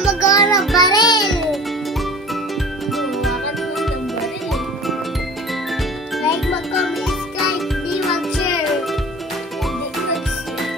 magawa ng baril. Hawakan naman ng baril eh. Like mag-comment, like, di mag-share. Hindi mag-share.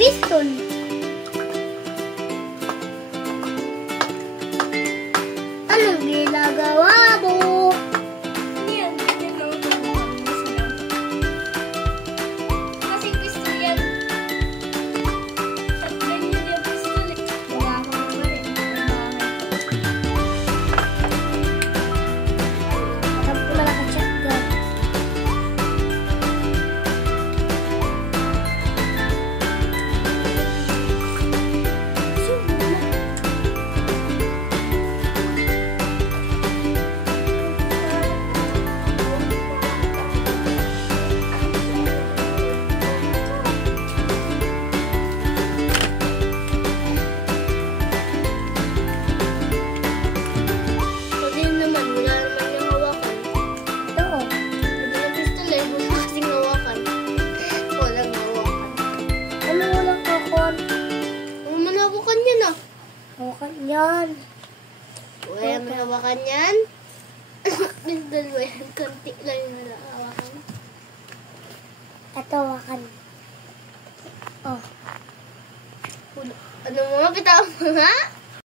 Piston. Anong ginagawa mo? Yan, ganyan lang ang hawakan mo sila. Kasi pistol yan. Shotgun yun yung pistol eh. Wala akong baril. Alam ko malaki shotgun. Kasi naman, wala naman yung hawakan. Ito. Hindi yung pistol eh. Wala kasing hawakan. Walang hawakan. Ano walang kakon? Ang manawakan yan ah. Hawakan yan. Wala may hawakan yan. Pistol mo yan. Konti lang yung hawakan. Ito hawakan. Oh. Ano mo? Bitaw mo nga?